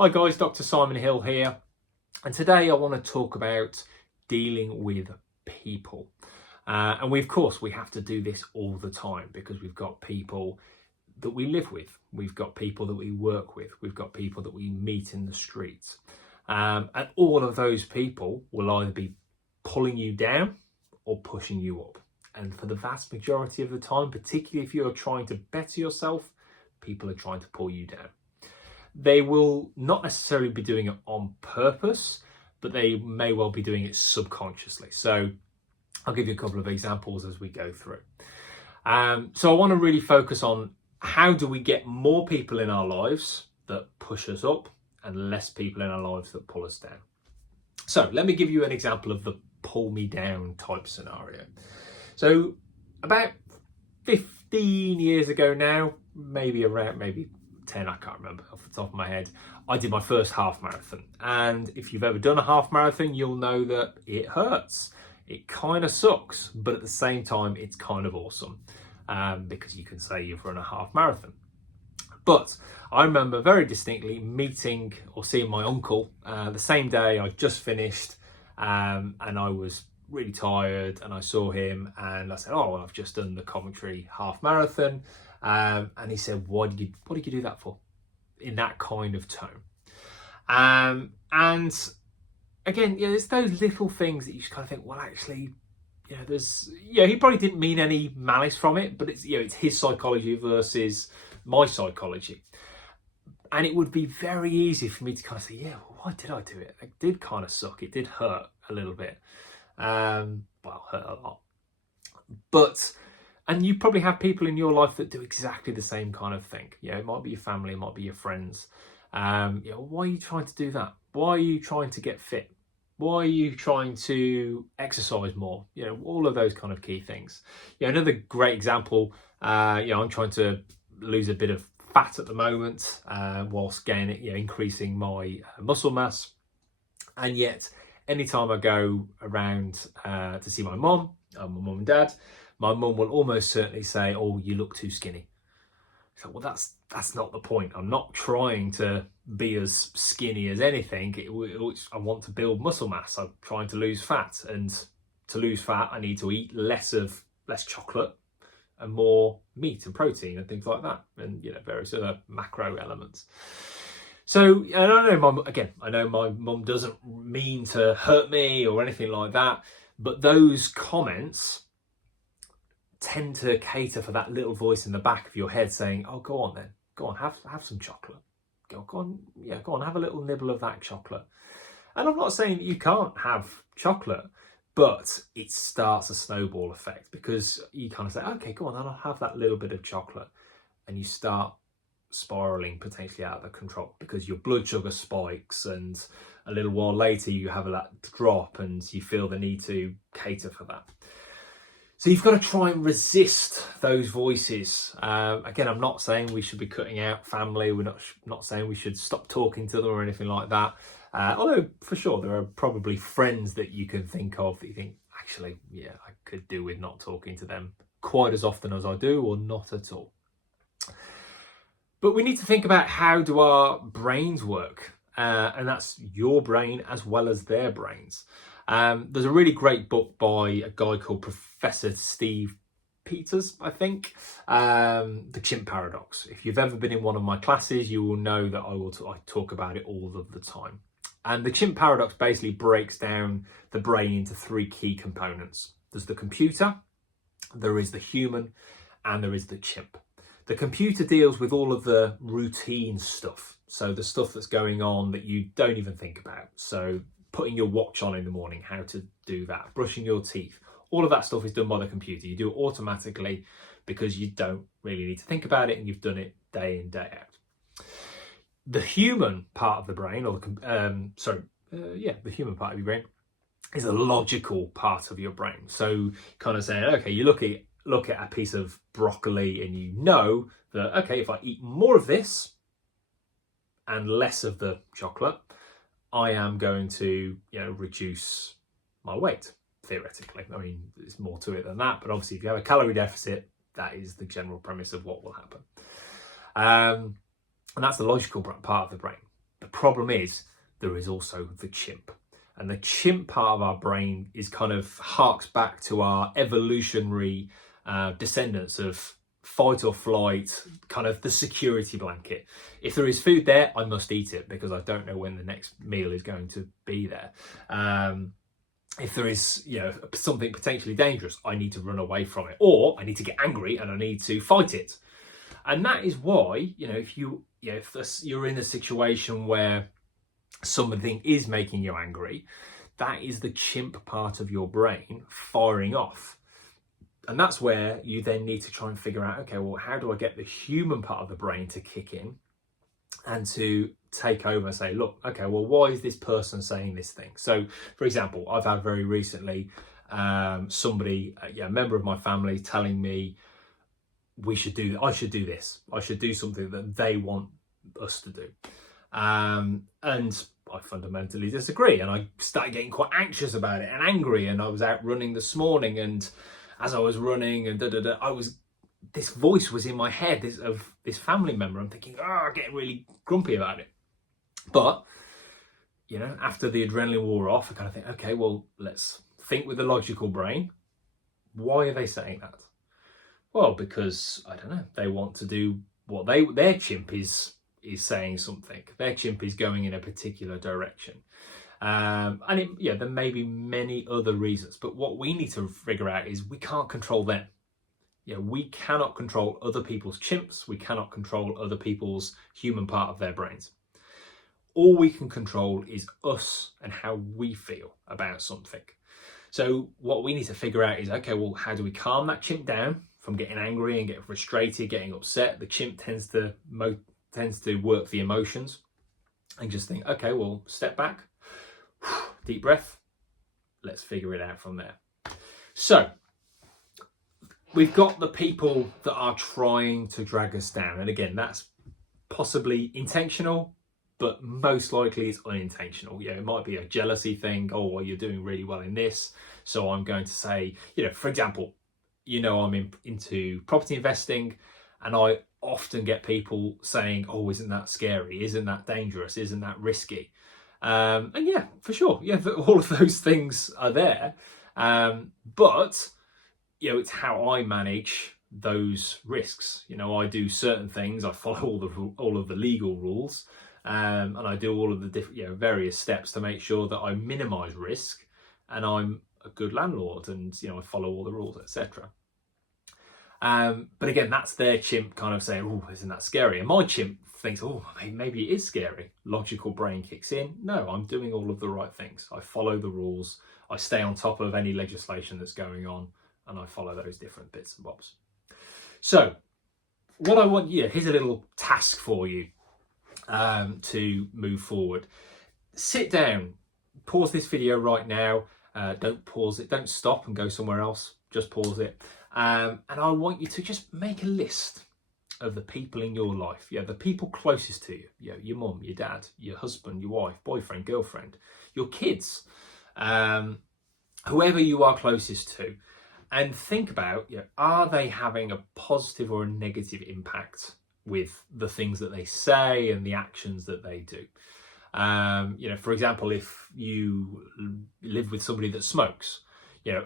Hi guys, Dr. Simon Hill here, and today I want to talk about dealing with people. And of course, we have to do this all the time because we've got people that we live with, we've got people that we work with, we've got people that we meet in the streets. And all of those people will either be pulling you down or pushing you up. And for the vast majority of the time, particularly if you're trying to better yourself, people are trying to pull you down. They will not necessarily be doing it on purpose, but they may well be doing it subconsciously. So I'll give you a couple of examples as we go through. So I want to really focus on how do we get more people in our lives that push us up and less people in our lives that pull us down. So let me give you an example of the pull me down type scenario. So about 15 years ago now, maybe 10, I can't remember off the top of my head, I did my first half marathon. And if you've ever done a half marathon, you'll know that it hurts. It kind of sucks, but at the same time, it's kind of awesome because you can say you've run a half marathon. But I remember very distinctly meeting or seeing my uncle the same day I just finished, and I was really tired, and I saw him and I said, "Oh, I've just done the Coventry half marathon." And he said, what did you do that for? In that kind of tone. And again, it's those little things that you just kind of think, well, actually, he probably didn't mean any malice from it, but it's his psychology versus my psychology. And it would be very easy for me to kind of say, why did I do it? It did kind of suck. It did hurt a little bit. Hurt a lot. And you probably have people in your life that do exactly the same kind of thing. It might be your family, it might be your friends. Why are you trying to do that? Why are you trying to get fit? Why are you trying to exercise more? All of those kind of key things. Another great example, I'm trying to lose a bit of fat at the moment, whilst increasing my muscle mass. And yet, anytime I go around to see my mum and dad, my mum will almost certainly say, "Oh, you look too skinny." So, well, that's not the point. I'm not trying to be as skinny as anything. I want to build muscle mass. I'm trying to lose fat, and to lose fat, I need to eat less chocolate and more meat and protein and things like that, and various other macro elements. So, and I know my mum doesn't mean to hurt me or anything like that, but those comments tend to cater for that little voice in the back of your head saying, "Oh, go on then, go on, have some chocolate. Go on, have a little nibble of that chocolate." And I'm not saying that you can't have chocolate, but it starts a snowball effect because you kind of say, "Okay, go on, then I'll have that little bit of chocolate," and you start spiraling potentially out of control because your blood sugar spikes, and a little while later you have that drop, and you feel the need to cater for that. So you've got to try and resist those voices. Again, I'm not saying we should be cutting out family. We're not saying we should stop talking to them or anything like that. Although, for sure, there are probably friends that you can think of that you think, actually, I could do with not talking to them quite as often as I do, or not at all. But we need to think about how do our brains work. And that's your brain as well as their brains. There's a really great book by a guy called Professor Steve Peters, I think, The Chimp Paradox. If you've ever been in one of my classes, you will know that I talk about it all of the time. And the Chimp Paradox basically breaks down the brain into three key components. There's the computer, there is the human, and there is the chimp. The computer deals with all of the routine stuff. So the stuff that's going on that you don't even think about. So putting your watch on in the morning, how to do that, brushing your teeth, all of that stuff is done by the computer. You do it automatically because you don't really need to think about it, and you've done it day in, day out. The human part of the brain, the human part of your brain is a logical part of your brain. So kind of saying, okay, you look at a piece of broccoli and you know that, okay, if I eat more of this and less of the chocolate, I am going to, reduce my weight, theoretically. I mean, there's more to it than that, but obviously if you have a calorie deficit, that is the general premise of what will happen. And that's the logical part of the brain. The problem is there is also the chimp. And the chimp part of our brain is kind of harks back to our evolutionary descendants of fight or flight, kind of the security blanket. If there is food there, I must eat it because I don't know when the next meal is going to be there. If there is, something potentially dangerous, I need to run away from it, or I need to get angry and I need to fight it. And that is why, if you're in a situation where something is making you angry, that is the chimp part of your brain firing off. And that's where you then need to try and figure out, okay, well, how do I get the human part of the brain to kick in and to take over and say, look, okay, well, why is this person saying this thing? So, for example, I've had very recently somebody, a member of my family, telling me I should do this. I should do something that they want us to do. And I fundamentally disagree. And I started getting quite anxious about it and angry. And I was out running this morning, and as I was running and this voice was in my head of this family member. I'm thinking, getting really grumpy about it. But, after the adrenaline wore off, I kind of think, okay, well, let's think with the logical brain. Why are they saying that? Well, because, I don't know, they want to do what their chimp is saying something. Their chimp is going in a particular direction. And there may be many other reasons, but what we need to figure out is we can't control them. We cannot control other people's chimps. We cannot control other people's human part of their brains. All we can control is us and how we feel about something. So what we need to figure out is, okay, well, how do we calm that chimp down from getting angry and getting frustrated, getting upset? The chimp tends to work the emotions, and just think, okay, well, step back, deep breath, let's figure it out from there. So we've got the people that are trying to drag us down. And again, that's possibly intentional, but most likely it's unintentional. It might be a jealousy thing. Oh, well, you're doing really well in this, so I'm going to say, for example, I'm into property investing, and I often get people saying, oh, isn't that scary? Isn't that dangerous? Isn't that risky? And yeah, for sure. Yeah, all of those things are there. But, it's how I manage those risks. I do certain things. I follow all of the legal rules, and I do all of the different, various steps to make sure that I minimize risk, and I'm a good landlord, and, I follow all the rules, etc. But again, that's their chimp kind of saying, oh, isn't that scary? And my chimp thinks, oh, maybe it is scary. Logical brain kicks in. No, I'm doing all of the right things. I follow the rules. I stay on top of any legislation that's going on, and I follow those different bits and bobs. So what I want, here's a little task for you to move forward. Sit down, pause this video right now. Don't pause it. Don't stop and go somewhere else. Just pause it. And I want you to just make a list of the people in your life, the people closest to you, your mum, your dad, your husband, your wife, boyfriend, girlfriend, your kids, whoever you are closest to, and think about, are they having a positive or a negative impact with the things that they say and the actions that they do? For example, if you live with somebody that smokes,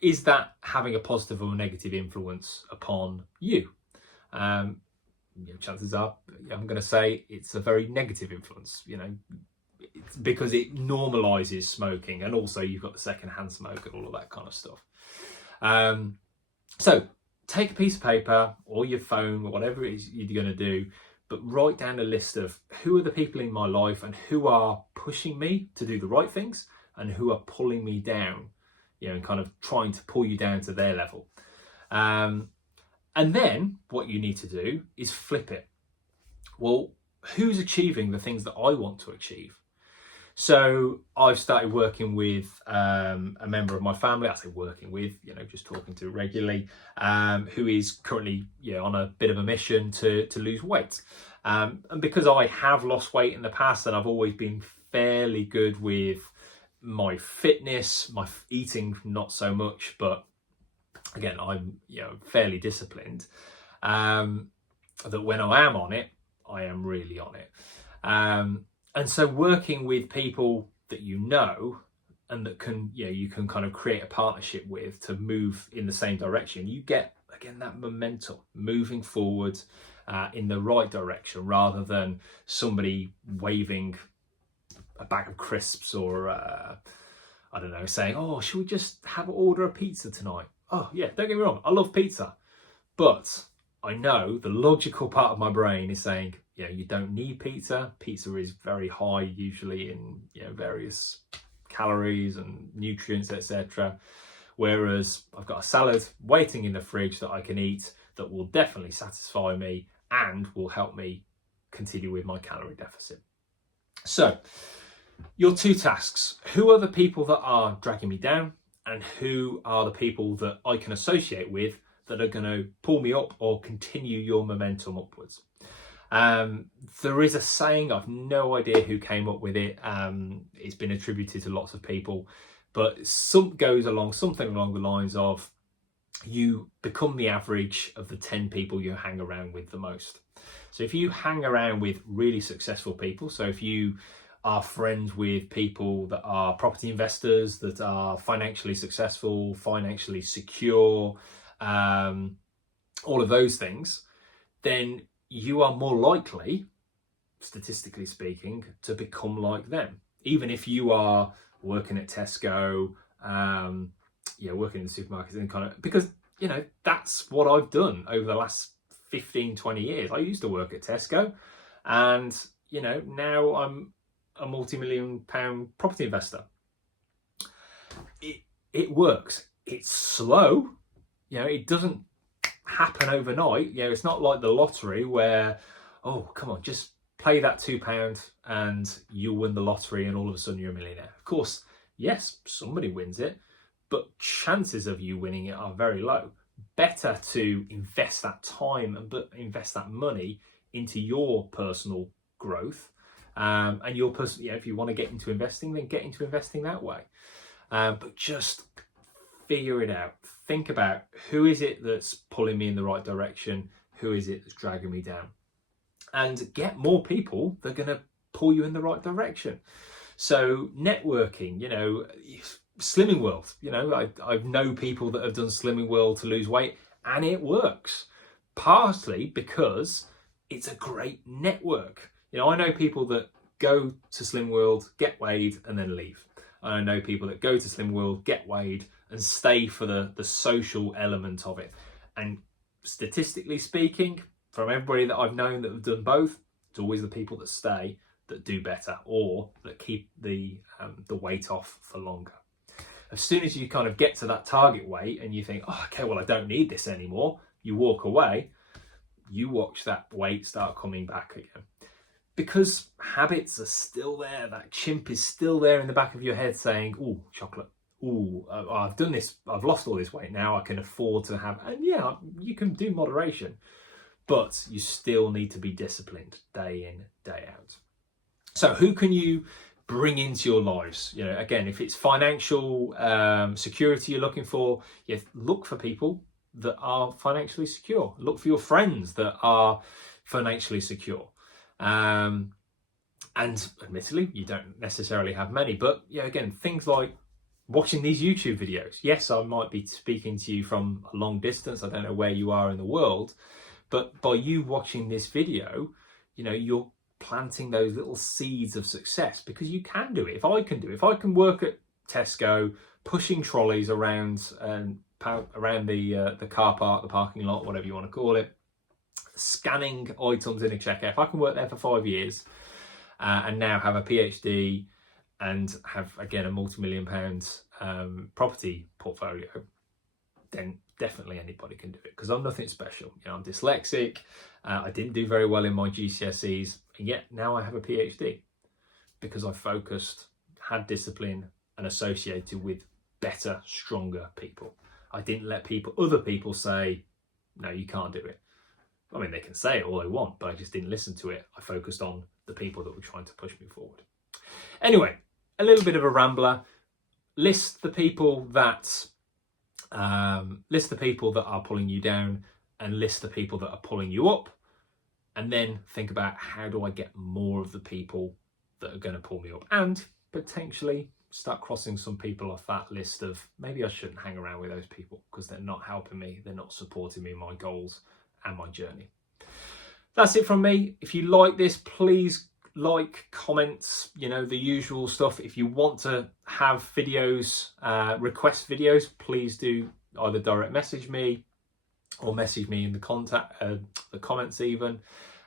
is that having a positive or negative influence upon you? Chances are, I'm going to say it's a very negative influence, it's because it normalizes smoking, and also you've got the secondhand smoke and all of that kind of stuff. So take a piece of paper or your phone or whatever it is you're going to do, but write down a list of who are the people in my life and who are pushing me to do the right things and who are pulling me down, and kind of trying to pull you down to their level. And then what you need to do is flip it. Well, who's achieving the things that I want to achieve? So I've started working with a member of my family. I say working with, just talking to regularly, who is currently on a bit of a mission to lose weight. And because I have lost weight in the past, and I've always been fairly good with my fitness, my eating not so much, but again, I'm fairly disciplined, that when I am on it, I am really on it. And so working with people that you know and that can, you can kind of create a partnership with to move in the same direction, you get, again, that momentum moving forward in the right direction, rather than somebody waving a bag of crisps or I don't know, saying, oh, should we just order a pizza tonight? Oh yeah, don't get me wrong, I love pizza, but I know the logical part of my brain is saying, you don't need pizza. Pizza is very high usually in various calories and nutrients, etc. Whereas I've got a salad waiting in the fridge that I can eat that will definitely satisfy me and will help me continue with my calorie deficit. So your two tasks: who are the people that are dragging me down, and who are the people that I can associate with that are going to pull me up or continue your momentum upwards. There is a saying, I've no idea who came up with it. It's been attributed to lots of people, but goes along something along the lines of, you become the average of the 10 people you hang around with the most. So if you hang around with really successful people, so if you are friends with people that are property investors, that are financially successful, financially secure, all of those things, then you are more likely, statistically speaking, to become like them. Even if you are working at Tesco, working in the supermarkets, and kind of, because that's what I've done over the last 15, 20 years. I used to work at Tesco, and now I'm a multi-million pound property investor. It works. It's slow. It doesn't happen overnight. It's not like the lottery where, oh, come on, just play that £2 and you'll win the lottery and all of a sudden you're a millionaire. Of course, yes, somebody wins it, but chances of you winning it are very low. Better to invest that time and invest that money into your personal growth, and your personal. If you want to get into investing, then get into investing that way. But just figure it out. Think about, who is it that's pulling me in the right direction? Who is it that's dragging me down? And get more people that are going to pull you in the right direction. So networking, Slimming World, I know people that have done Slimming World to lose weight, and it works. Partly because it's a great network. I know people that go to Slimming World, get weighed, and then leave. I know people that go to Slimming World, get weighed, and stay for the social element of it. And statistically speaking, from everybody that I've known that have done both, it's always the people that stay that do better, or that keep the weight off for longer. As soon as you kind of get to that target weight and you think, oh, okay, well, I don't need this anymore, you walk away, you watch that weight start coming back again. Because habits are still there, that chimp is still there in the back of your head saying, oh, chocolate, oh, I've done this, I've lost all this weight, now I can afford to have, and yeah, you can do moderation, but you still need to be disciplined day in, day out. So who can you bring into your lives? Again, if it's financial security you're looking for, look for people that are financially secure. Look for your friends that are financially secure. And admittedly, you don't necessarily have many, but again, things like watching these YouTube videos. Yes, I might be speaking to you from a long distance. I don't know where you are in the world, but by you watching this video, you're planting those little seeds of success, because you can do it. If I can do it, if I can work at Tesco, pushing trolleys around the car park, the parking lot, whatever you want to call it, scanning items in a checkout, if I can work there for 5 years and now have a PhD and have, again, a multi-million pounds property portfolio, then definitely anybody can do it, because I'm nothing special. I'm dyslexic, I didn't do very well in my GCSEs, and yet now I have a PhD because I focused, had discipline, and associated with better, stronger people. I didn't let other people say, no, you can't do it. I mean, they can say it all they want, but I just didn't listen to it. I focused on the people that were trying to push me forward. Anyway, a little bit of a rambler. List the people that are pulling you down, and list the people that are pulling you up, and then think about, how do I get more of the people that are going to pull me up, and potentially start crossing some people off that list of maybe I shouldn't hang around with those people because they're not helping me, they're not supporting me in my goals and my journey. That's it from me. If you like this, please like, comments, you know, the usual stuff. If you want to have videos, request videos, please do either direct message me or message me in the comments even.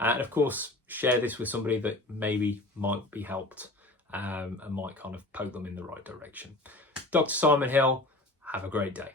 And of course, share this with somebody that maybe might be helped and might kind of poke them in the right direction. Dr. Simon Hill, have a great day.